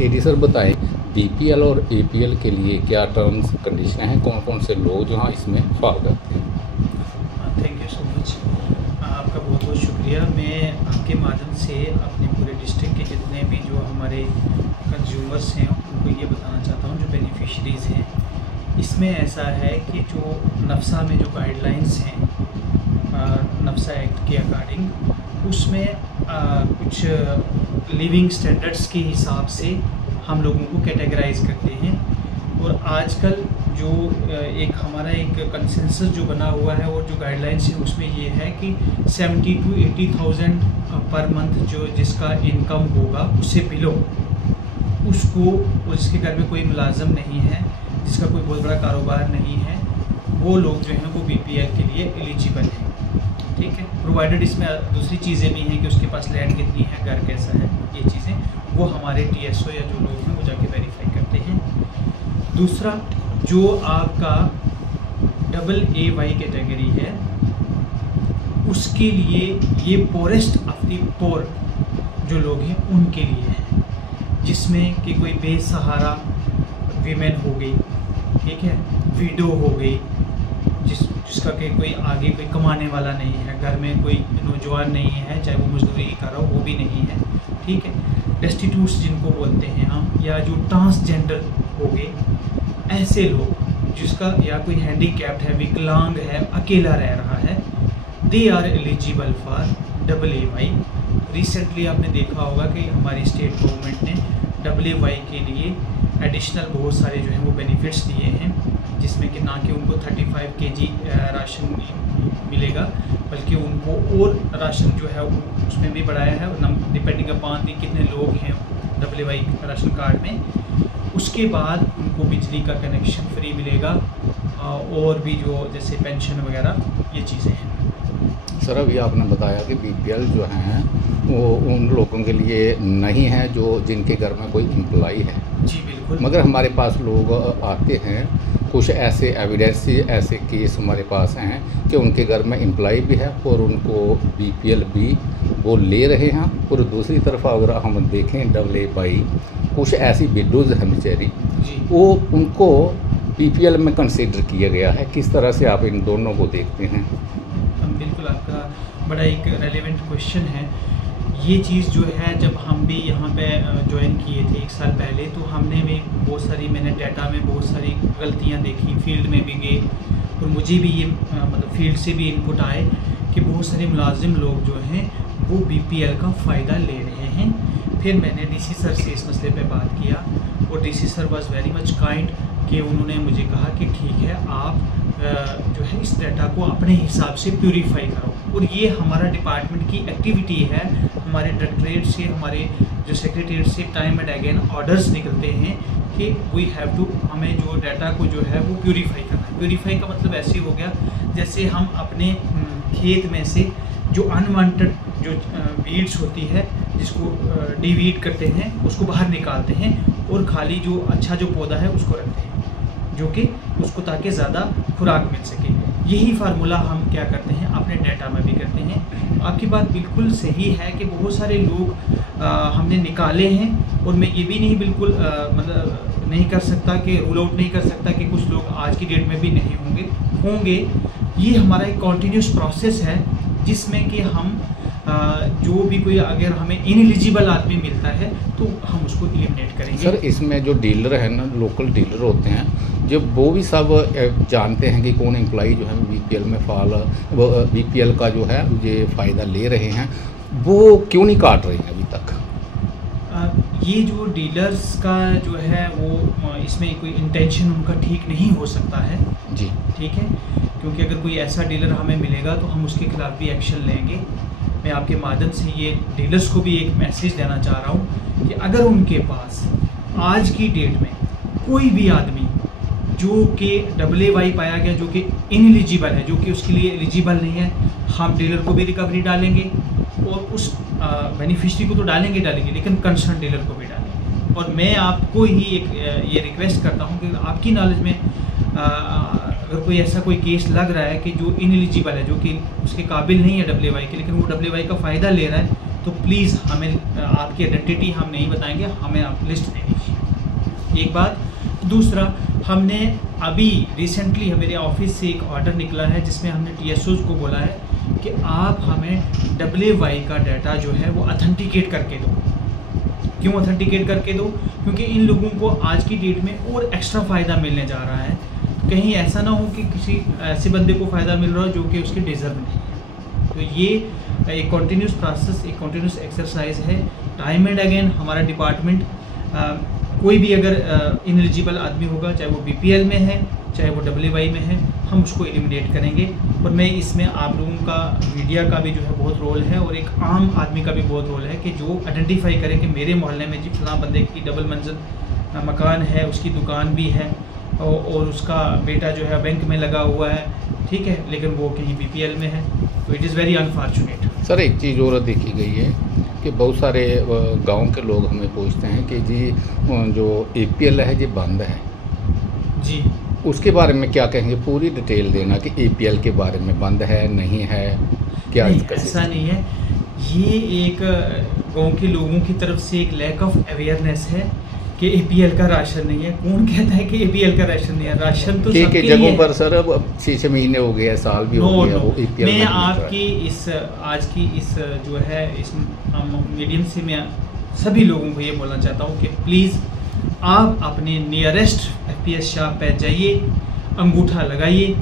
AD sir बताएं, BPL और APL के लिए क्या टर्म्स कंडीशन हैं, कौन कौन से लोग जो हैं इसमें फॉल करते हैं? थैंक यू सो मच, आपका बहुत बहुत शुक्रिया। मैं आपके माध्यम से अपने पूरे डिस्ट्रिक्ट के जितने भी जो हमारे कंज्यूमर्स हैं उनको ये बताना चाहता हूँ, जो बेनिफिशरीज़ हैं। इसमें ऐसा है कि जो नफ्सा में जो गाइडलाइंस हैं नफ्सा एक्ट के अकॉर्डिंग, उसमें कुछ लिविंग स्टैंडर्ड्स के हिसाब से हम लोगों को कैटेगराइज करते हैं। और आजकल जो एक हमारा एक कंसेंसस जो बना हुआ है और जो गाइडलाइंस है उसमें ये है कि 70 to 80,000 पर मंथ जो जिसका इनकम होगा उससे बिलो, उसको और जिसके घर में कोई मुलाजम नहीं है, जिसका कोई बहुत बड़ा कारोबार नहीं है, वो लोग जो हैं वो बीपीएल के लिए एलिजिबल हैं। ठीक है, प्रोवाइडेड इसमें दूसरी चीज़ें भी हैं कि उसके पास लैंड कितनी है, घर कैसा है, ये चीज़ें वो हमारे टीएसओ या जो लोग हैं वो जाके वेरीफाई करते हैं। दूसरा, जो आपका AA कैटेगरी है उसके लिए ये पोरेस्ट ऑफ द पोर जो लोग हैं उनके लिए है, जिसमें कि कोई बेसहारा वीमेन हो गई, ठीक है, विडो हो गई, जिसका कि कोई आगे कोई कमाने वाला नहीं है, घर में कोई नौजवान नहीं है, चाहे वो मजदूरी कर रहा हो वो भी नहीं है, ठीक है, डेस्टिट्यूट्स जिनको बोलते हैं हम, या जो ट्रांसजेंडर हो गए, ऐसे लोग जिसका या कोई हैंडीकैप्ड है, विकलांग है, अकेला रह रहा है, they are eligible for AA। Recently आपने देखा होगा कि हमारी स्टेट गवर्नमेंट ने AA के लिए एडिशनल बहुत सारे जो हैं वो बेनिफिट्स दिए हैं, जिसमें कि ना कि उनको 35 kg राशन मिलेगा, बल्कि उनको और राशन जो है उसमें भी बढ़ाया है, डिपेंडिंग अपॉन कितने लोग हैं AA राशन कार्ड में। उसके बाद उनको बिजली का कनेक्शन फ्री मिलेगा, और भी जो जैसे पेंशन वगैरह ये चीज़ें हैं। सर, अभी आपने बताया कि बीपीएल जो हैं वो उन लोगों के लिए नहीं है जो जिनके घर में कोई एम्प्लॉई है। जी बिल्कुल। मगर हमारे पास लोग आते हैं, कुछ ऐसे एविडेंस, ऐसे केस हमारे पास हैं कि उनके घर में एम्प्लॉई भी है और उनको बीपीएल भी वो ले रहे हैं। और दूसरी तरफ अगर हम देखें AA, कुछ ऐसी विडोज़ हैं बेचारी, वो उनको बीपीएल में कंसीडर किया गया है। किस तरह से आप इन दोनों को देखते हैं? बिल्कुल, आपका बड़ा एक रेलेवेंट क्वेश्चन है। ये चीज़ जो है, जब हम भी यहाँ पे ज्वाइन किए थे 1 साल पहले, तो हमने भी बहुत सारी, मैंने डाटा में बहुत सारी गलतियाँ देखी, फील्ड में भी गए और मुझे भी ये मतलब फील्ड से भी इनपुट आए कि बहुत सारे मुलाजिम लोग जो हैं वो बीपीएल का फ़ायदा ले रहे हैं। फिर मैंने डीसी सर से इस मसले पे बात किया और DC sir was very much kind कि उन्होंने मुझे कहा कि ठीक है, आप जो है इस डाटा को अपने हिसाब से प्यूरीफाई करो। और ये हमारा डिपार्टमेंट की एक्टिविटी है, हमारे डायरेक्टरेट से, हमारे जो सेक्रेटरीट से टाइम एंड अगेन ऑर्डर्स निकलते हैं कि वी हैव टू, हमें जो डाटा को जो है वो प्यूरीफाई करना है। प्यूरीफाई का मतलब ऐसे हो गया जैसे हम अपने खेत में से जो अनवांटेड जो वीड्स होती है, जिसको डिवीड करते हैं, उसको बाहर निकालते हैं और खाली जो अच्छा जो पौधा है उसको रखते हैं, जो कि उसको ताकि ज़्यादा खुराक मिल सके। यही फार्मूला हम क्या करते हैं अपने डाटा में भी करते हैं। आपकी बात बिल्कुल सही है कि बहुत सारे लोग हमने निकाले हैं, और मैं ये भी नहीं बिल्कुल मतलब नहीं कर सकता कि रूल आउट नहीं कर सकता कि कुछ लोग आज की डेट में भी नहीं होंगे। ये हमारा एक कॉन्टीन्यूस प्रोसेस है, जिसमें कि हम जो भी कोई अगर हमें इनएलिजिबल आदमी मिलता है तो हम उसको एलिमिनेट करेंगे। सर, इसमें जो डीलर है ना, लोकल डीलर होते हैं, जब वो भी सब जानते हैं कि कौन एम्प्लॉई जो है बीपीएल में बीपीएल का जो है ये फ़ायदा ले रहे हैं, वो क्यों नहीं काट रहे हैं अभी तक? ये जो डीलर्स का जो है वो इसमें कोई इंटेंशन उनका ठीक नहीं हो सकता है जी, ठीक है, क्योंकि अगर कोई ऐसा डीलर हमें मिलेगा तो हम उसके खिलाफ भी एक्शन लेंगे। मैं आपके माध्यम से ये डीलर्स को भी एक मैसेज देना चाह रहा हूँ कि अगर उनके पास आज की डेट में कोई भी आदमी जो कि AA पाया गया, जो कि इनएलिजिबल है, जो कि उसके लिए एलिजिबल नहीं है, हम डीलर को भी रिकवरी डालेंगे और उस बेनिफिशरी को तो डालेंगे, लेकिन कंसर्न डीलर को भी डालेंगे। और मैं आपको ही एक ये रिक्वेस्ट करता हूँ कि आपकी नॉलेज में अगर कोई ऐसा कोई केस लग रहा है कि जो इनएलिजिबल है, जो कि उसके काबिल नहीं है AA के, लेकिन वो AA का फ़ायदा ले रहा है, तो प्लीज़ हमें आपकी आइडेंटिटी हम नहीं बताएंगे, हमें आप लिस्ट दे दीजिए। एक बात। दूसरा, हमने अभी रिसेंटली मेरे ऑफिस से एक ऑर्डर निकला है जिसमें हमने TSOs को बोला है कि आप हमें WY का डाटा जो है वो अथेंटिकेट करके दो। क्यों अथेंटिकेट करके दो? क्योंकि इन लोगों को आज की डेट में और एक्स्ट्रा फ़ायदा मिलने जा रहा है। कहीं ऐसा ना हो कि किसी ऐसे बंदे को फ़ायदा मिल रहा हो जो कि उसके डिज़र्व नहीं है। तो ये एक कॉन्टीन्यूस प्रोसेस, एक कॉन्टीन्यूस एक्सरसाइज है। टाइम एंड अगेन हमारा डिपार्टमेंट कोई भी अगर इनएलिजिबल आदमी होगा, चाहे वो BPL में है चाहे वो WY में है, हम उसको एलिमिनेट करेंगे। और मैं इसमें आप लोगों का, मीडिया का भी जो है बहुत रोल है और एक आम आदमी का भी बहुत रोल है कि जो आइडेंटिफाई करें कि मेरे मोहल्ले में जी फलां बंदे की डबल मंजिल मकान है, उसकी दुकान भी है और उसका बेटा जो है बैंक में लगा हुआ है, ठीक है, लेकिन वो कहीं BPL में है। तो it is very unfortunate. Sir एक चीज़ और देखी गई है कि बहुत सारे गांव के लोग हमें पूछते हैं कि जी जो APL है जी बंद है जी, उसके बारे में क्या कहेंगे? पूरी डिटेल देना कि APL के बारे में बंद है नहीं है, क्या नहीं, ऐसा नहीं है। ये एक गांव के लोगों की तरफ से एक लैक ऑफ अवेयरनेस है कि APL का राशन नहीं है। कौन कहता है कि APL का राशन नहीं है? राशन तो सबके लिए जगहों पर सर अब 6 महीने हो गए, साल भी हो गया वो APL। मैं आपकी इस आज की इस जो है इस मीडियम से मैं सभी लोगों को ये बोलना चाहता हूँ कि प्लीज़ आप अपने नियरेस्ट FPS शॉप पर जाइए, अंगूठा लगाइए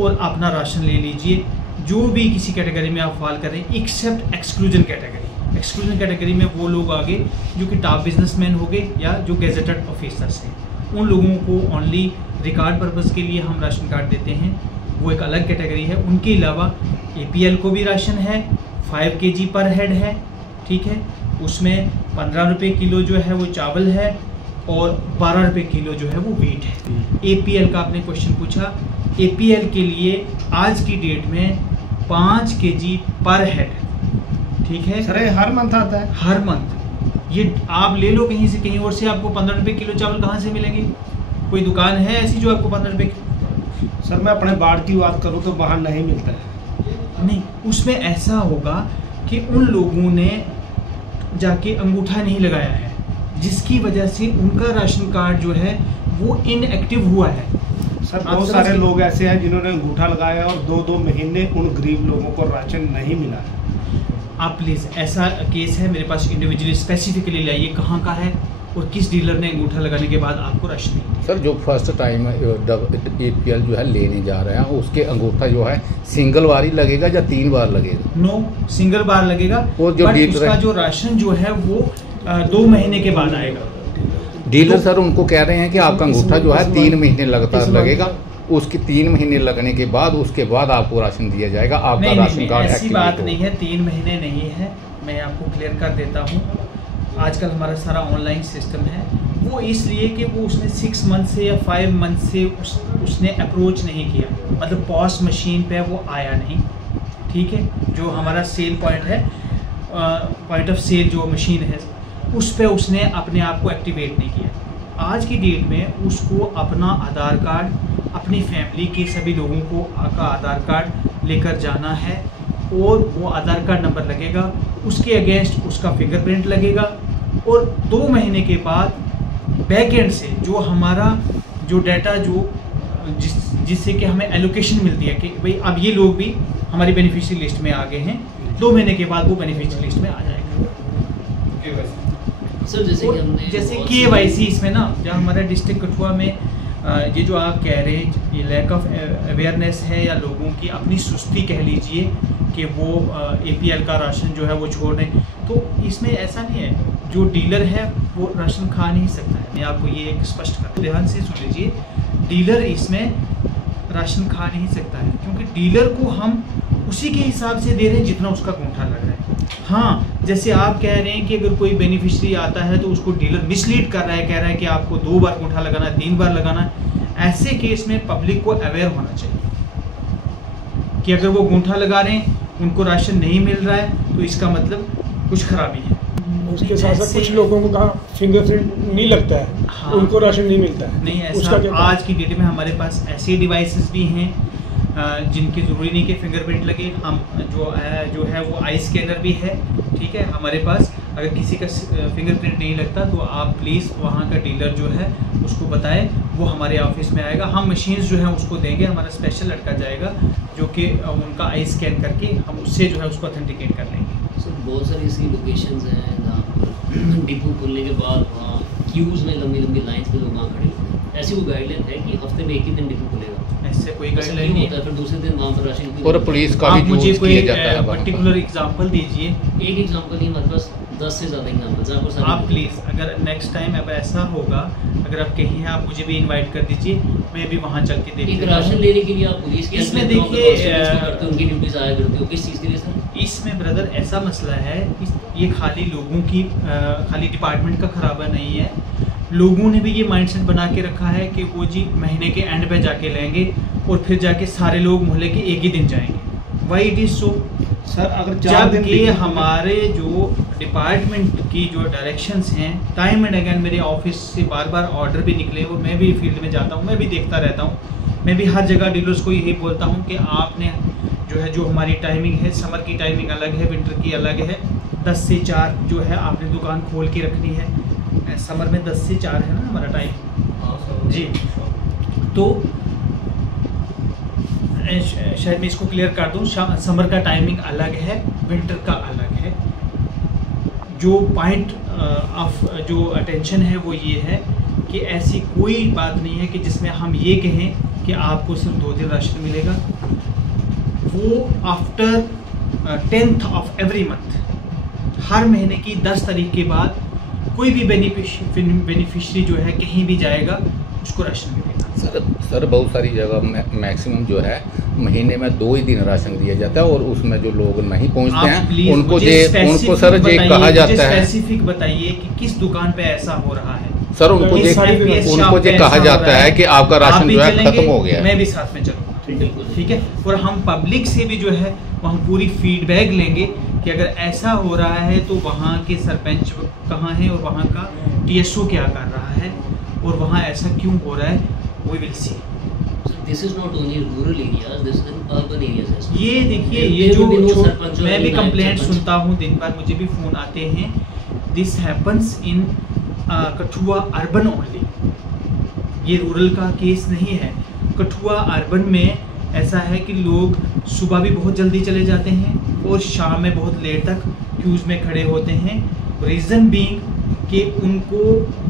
और अपना राशन ले लीजिए। जो भी किसी कैटेगरी में आप फॉल कर रहे हैं, except exclusion category. Exclusion category में वो लोग आगे जो कि टॉप बिजनेसमैन हो गए या जो गेजेटेड ऑफिसर्स हैं, उन लोगों को ओनली रिकॉर्ड पर्पज़ के लिए हम राशन कार्ड देते हैं, वो एक अलग कैटेगरी है। उनके अलावा APL को भी राशन है, 5 kg पर हेड है, ठीक है, उसमें 15 रुपये किलो जो है वो चावल है और 12 रुपये किलो जो है वो वीट है। APL का आपने क्वेश्चन पूछा, APL के लिए आज की डेट में 5 kg पर हेड, ठीक है सर, हर मंथ आता है? हर मंथ। ये आप ले लो कहीं से, कहीं और से आपको 15 रुपये किलो चावल कहाँ से मिलेंगे? कोई दुकान है ऐसी जो आपको 15 रुपये? सर मैं अपने बाढ़ की बात करूँ तो वहाँ नहीं मिलता है। नहीं, उसमें ऐसा होगा कि उन लोगों ने जाके अंगूठा नहीं लगाया है, जिसकी वजह से उनका राशन कार्ड जो है वो इनएक्टिव हुआ है। सर बहुत सारे लोग ऐसे हैं जिन्होंने अंगूठा लगाया और 2-2 महीने उन गरीब लोगों को राशन नहीं मिला है। आप प्लीज़, ऐसा केस है मेरे पास, इंडिविजुअली स्पेसिफिकली लाइए कहाँ का है और किस डीलर ने अंगूठा लगाने के बाद आपको राशन नहीं। सर जो फर्स्ट टाइम APL जो है लेने जा रहे हैं उसके अंगूठा जो है सिंगल बार ही लगेगा या 3 बार लगेगा? नो, सिंगल बार लगेगा। और जो डीलर उसका जो राशन जो है वो 2 महीने के बाद आएगा। डीलर सर उनको कह रहे हैं कि आपका अंगूठा जो है 3 महीने लगातार लगेगा, उसके 3 महीने लगने के बाद उसके बाद आपको राशन दिया जाएगा, आपका राशन कार्ड ऐसी बात नहीं है, 3 महीने नहीं है। मैं आपको क्लियर कर देता हूँ, आजकल हमारा सारा ऑनलाइन सिस्टम है। वो इसलिए कि वो उसने 6 मंथ से या 5 मंथ से उसने अप्रोच नहीं किया, मतलब पॉस मशीन पे वो आया नहीं, ठीक है। जो हमारा सेल पॉइंट है, पॉइंट ऑफ सेल जो मशीन है, उस पे उसने अपने आप को एक्टिवेट नहीं किया। आज की डेट में उसको अपना आधार कार्ड, अपनी फैमिली के सभी लोगों को का आधार कार्ड लेकर जाना है और वो आधार कार्ड नंबर लगेगा, उसके अगेंस्ट उसका फिंगरप्रिंट लगेगा और 2 महीने के बाद बैक एंड से जो हमारा जो डाटा जो जिससे कि हमें एलोकेशन मिलती है कि भाई अब ये लोग भी हमारी बेनिफिशियरी लिस्ट में आ गए हैं, 2 महीने के बाद वो बेनिफिशियरी लिस्ट में आ जाएगा। सर जैसे KYC इसमें ना, जहाँ हमारा डिस्ट्रिक्ट कठुआ में ये जो आप कह रहे हैं ये लैक ऑफ अवेयरनेस है या लोगों की अपनी सुस्ती कह लीजिए कि वो APL का राशन जो है वो छोड़ दें, तो इसमें ऐसा नहीं है। जो डीलर है वो राशन खा नहीं सकता है, मैं आपको ये एक स्पष्ट कर, ध्यान से सुन लीजिए, डीलर इसमें राशन खा नहीं सकता है क्योंकि डीलर को हम उसी के हिसाब से दे रहे हैं जितना उसका अंगूठा लग रहा है। हाँ, जैसे आप कह रहे हैं कि अगर कोई बेनिफिशियरी आता है तो उसको डीलर मिसलीड कर रहा है, कह रहा है कि आपको 2 बार अंगूठा लगाना है, 3 बार लगाना है। ऐसे केस में पब्लिक को अवेयर होना चाहिए कि अगर वो अंगूठा लगा रहे हैं, उनको राशन नहीं मिल रहा है तो इसका मतलब कुछ खराबी है। उसके साथ साथ कुछ लोगों को कहा फिंगरप्रिंट नहीं लगता है, हाँ, उनको राशन नहीं मिलता है। नहीं, ऐसा आज की डेट में हमारे पास ऐसे डिवाइसेस भी हैं जिनकी ज़रूरी नहीं कि फिंगरप्रिंट लगे, हम जो है वो आई स्कैनर भी है, ठीक है हमारे पास। अगर किसी का फिंगरप्रिंट नहीं लगता तो आप प्लीज़ वहाँ का डीलर जो है उसको बताएं, वो हमारे ऑफिस में आएगा, हम मशीन्स जो है उसको देंगे, हमारा स्पेशल लड़का जाएगा जो कि उनका आई स्कैन करके हम उससे जो है उसको ऑथेंटिकेट कर लेंगे। सर बहुत सारी ऐसी लोकेशंस हैं जहाँ पर डिपो खुलने के बाद वहाँ क्यूज़ में लंबी लंबी लाइन्स में लोग वहाँ खड़े होते हैं, ऐसी वो गाइडलाइन है कि हफ्ते में एक ही दिन डिपो खुलेगा? ऐसे कोई ऐसा गाइडलाइन क्यों नहीं होता है? फिर दूसरे दिन वहाँ पर राशन और पुलिस का भी आप मुझे यूज़ कोई किया जाता है वहाँ पर। पर्टिकुलर एग्जांपल दीजिए। एक एग्जांपल नहीं, हमारे पास 10 से ज़्यादा एग्जांपल्स हैं। आप प्लीज़ अगर नेक्स्ट टाइम अब ऐसा होगा, अगर आप कहीं हैं आप मुझे भी इनवाइट कर दीजिए, मैं भी वहाँ चल के एक देख राशन लेने के लिए आप पुलिस की इसमें हेल्प लेते हो, देखिए, आपके पास करते हो, उनकी ड्यूटीज आया करते हो, किस चीज़ के लिए सर? इसमें ब्रदर ऐसा मसला है, ये खाली लोगों की खाली डिपार्टमेंट का खराबा नहीं है, लोगों ने भी ये माइंडसेट बना के रखा है कि वो जी महीने के एंड पे जाके लेंगे और फिर जाके सारे लोग मोहल्ले के एक ही दिन जाएंगे। Why it is so sir अगर 4 दिन जबकि हमारे जो डिपार्टमेंट की जो डायरेक्शंस हैं, टाइम एंड अगेन मेरे ऑफिस से बार बार ऑर्डर भी निकले और मैं भी फील्ड में जाता हूँ, मैं भी देखता रहता हूँ, मैं भी हर जगह डीलर्स को यही बोलता हूँ कि आपने जो हमारी टाइमिंग है, समर की टाइमिंग अलग है, विंटर की अलग है, 10 से 4 जो है आपने दुकान खोल के रखनी है। समर में 10 से 4 है ना हमारा टाइम जी। तो शायद मैं इसको क्लियर कर दूं, समर का टाइमिंग अलग है, विंटर का अलग है। जो पॉइंट ऑफ जो अटेंशन है वो ये है कि ऐसी कोई बात नहीं है कि जिसमें हम ये कहें कि आपको सिर्फ 2 दिन राशन मिलेगा। वो after 10th of every month, हर महीने की 10 तारीख के बाद कोई भी बेनिफिशरी जो है कहीं भी जाएगा उसको राशन मिलेगा। सर बहुत सारी जगह मैक्सिमम जो है महीने में 2 ही दिन राशन दिया जाता है और उसमें जो लोग नहीं पहुंचते हैं उनको सर ये कहा जाता है। स्पेसिफिक बताइए कि किस दुकान पे ऐसा हो रहा है सर, उनको ये कहा जाता है कि आपका राशन जो है खत्म हो गया है। मैं भी साथ में चलूँगा, ठीक है। और हम पब्लिक से भी जो है वहाँ पूरी फीडबैक लेंगे कि अगर ऐसा हो रहा है तो वहाँ के सरपंच कहाँ हैं और वहाँ का TSO क्या कर रहा है और वहाँ ऐसा क्यों हो रहा है, we will see. This is not only rural areas, this is in urban areas as well. ये देखिए, ये जो मैं भी कंप्लेंट सुनता हूँ दिन भर, मुझे भी फ़ोन आते हैं, this happens in Kathua urban only, ये रूरल का केस नहीं है। कठुआ अर्बन में ऐसा है कि लोग सुबह भी बहुत जल्दी चले जाते हैं और शाम में बहुत लेट तक क्यूज़ में खड़े होते हैं। रीज़न बीइंग कि उनको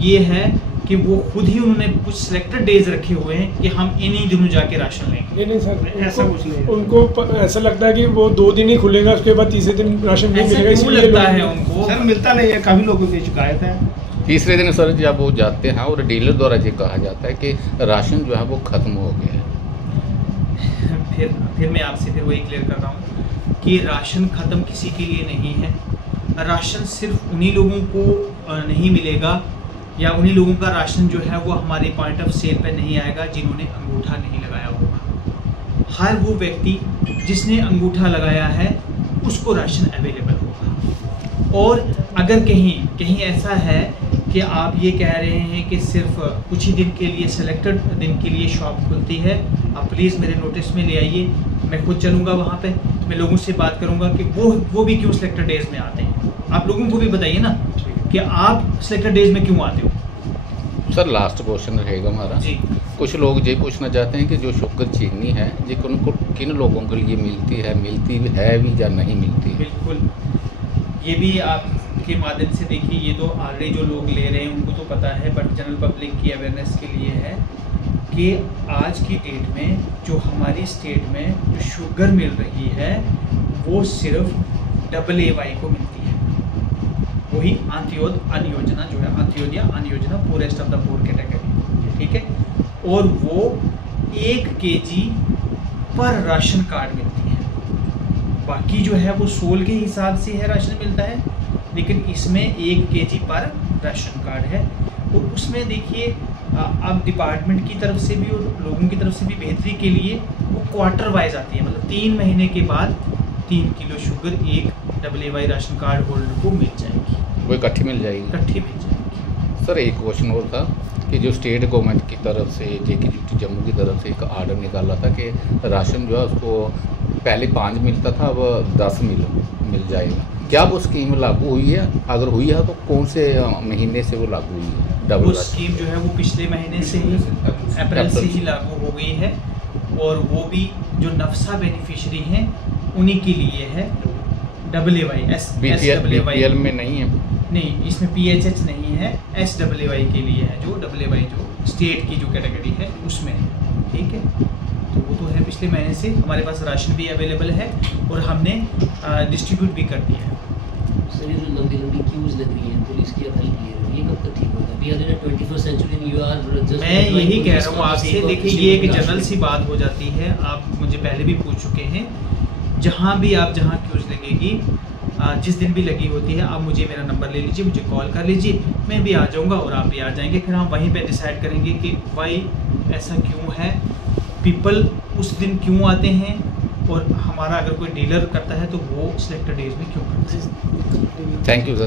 ये है कि वो खुद ही उन्होंने कुछ सिलेक्टेड डेज रखे हुए हैं कि हम इन्हीं दिनों जाके राशन लेंगे। नहीं सर, ऐसा कुछ नहीं है। उनको ऐसा लगता है कि वो 2 दिन ही खुलेगा, उसके बाद तीसरे दिन राशन नहीं मिलेगा, ऐसा क्यों लगता है उनको? सर मिलता नहीं है, काफ़ी लोगों की शिकायत है। तीसरे दिन सर जब वो जाते हैं और डीलर द्वारा ये कहा जाता है कि राशन जो है वो खत्म हो गया है। फिर मैं आपसे फिर वही क्लियर कर रहा हूँ कि राशन ख़त्म किसी के लिए नहीं है। राशन सिर्फ उन्हीं लोगों को नहीं मिलेगा या उन्हीं लोगों का राशन जो है वो हमारे पॉइंट ऑफ सेल पे नहीं आएगा जिन्होंने अंगूठा नहीं लगाया होगा। हर वो व्यक्ति जिसने अंगूठा लगाया है उसको राशन अवेलेबल होगा। और अगर कहीं ऐसा है कि आप ये कह रहे हैं कि सिर्फ कुछ ही दिन के लिए, सेलेक्टेड दिन के लिए शॉप खुलती है, आप प्लीज़ मेरे नोटिस में ले आइए, मैं खुद चलूँगा वहाँ पे, मैं लोगों से बात करूँगा कि वो भी क्यों सिलेक्टेड डेज में आते हैं। आप लोगों को भी बताइए ना कि आप सिलेक्टेड डेज में क्यों आते हो। सर लास्ट क्वेश्चन रहेगा हमारा जी। कुछ लोग ये पूछना चाहते हैं कि जो शुगर चीनी है ये उनको किन लोगों के लिए मिलती है भी या नहीं मिलती? बिल्कुल, ये भी आपके माध्यम से देखिए, ये तो ऑलरेडी जो लोग ले रहे हैं उनको तो पता है, बट जनरल पब्लिक की अवेयरनेस के लिए है कि आज की डेट में जो हमारी स्टेट में जो शुगर मिल रही है वो सिर्फ AAY को मिलती है, वही अंत्योदय योजना जो है, Antyodaya Yojana poorest of the poor category, ठीक है। और वो 1 kg पर राशन कार्ड मिलती है। बाकी जो है वो सोल के हिसाब से है राशन मिलता है, लेकिन इसमें 1 kg पर राशन कार्ड है। और उसमें देखिए अब डिपार्टमेंट की तरफ से भी और लोगों की तरफ से भी बेहतरी के लिए वो क्वार्टर वाइज आती है, मतलब 3 महीने के बाद 3 किलो शुगर एक AAY राशन कार्ड होल्डर को मिल जाएगी, वो इकट्ठी मिल जाएगी। इकट्ठी मिल जाएगी। सर एक क्वेश्चन और था कि जो स्टेट गवर्नमेंट की तरफ से JKDT जम्मू की तरफ से एक आर्डर निकाला था कि राशन जो है उसको पहले 5 मिलता था, अब 10 मिल जाएगा। क्या वो स्कीम लागू हुई है? अगर हुई है तो कौन से महीने से वो लागू हुई है? डबल वो स्कीम जो है वो पिछले महीने से ही अप्रैल से ही लागू हो गई है, और वो भी जो नफसा बेनिफिशरी हैं उन्हीं के लिए है। BPL में नहीं है? नहीं, इसमें PHH नहीं है, SAAY के लिए है, जो AAY जो स्टेट की जो कैटेगरी है उसमें है। ठीक है, तो वो तो है पिछले महीने से हमारे पास राशन भी अवेलेबल है और हमने डिस्ट्रीब्यूट भी कर दिया है। सर ये जो लंबी क्यूज लग रही है पुलिस की, अब हेल्प ले रही है, ये कब तक ठीक होगा? We are in 21st century and you are just, मैं यही कह रहा हूँ आपसे, देखिए ये एक जनरल सी बात हो जाती है, आप मुझे पहले भी पूछ चुके हैं, जहाँ क्यूज लगेगी, जिस दिन भी लगी होती है, आप मुझे मेरा नंबर ले लीजिए, मुझे कॉल कर लीजिए, मैं भी आ जाऊँगा और आप भी आ जाएंगे। फिर हम वहीं पे डिसाइड करेंगे कि भाई ऐसा क्यों है, पीपल उस दिन क्यों आते हैं, और हमारा अगर कोई डीलर करता है तो वो सिलेक्टेड डेज में क्यों करता है। Thank you sir.